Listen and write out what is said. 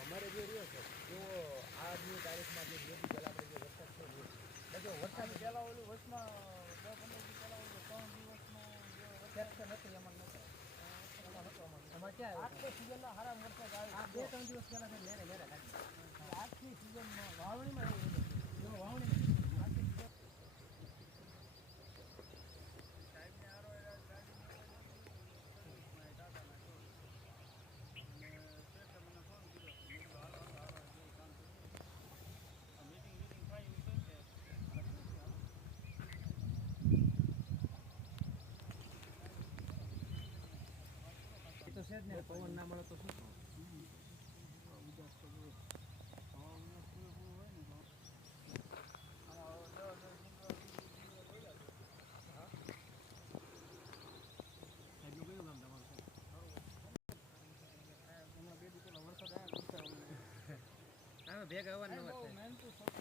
અમારે જે રહ્યો છે એવો આજની તારીખમાં જે 2 દી પહેલાં આપણે જે વરસાદ છે બધો વરસાદ પહેલાં ઓલું વર્ષમાં 10-15 દી પહેલાં ઓલું 3 દિવસનો જે વરસાદ નથી એમાં નહોતો અમારે ક્યાં આટલી સિઝનના હારા વરસાદ આવે આ 2-3 દિવસ પહેલાં લેરે લેરે કાઢી આજની સિઝનમાં વાવણીમાં એવું એમાં વાવણીમાં આજની સિઝન સાહેબને હારો તો છે જ ને પવન ના મળે તો શું ભેગા આવવાનું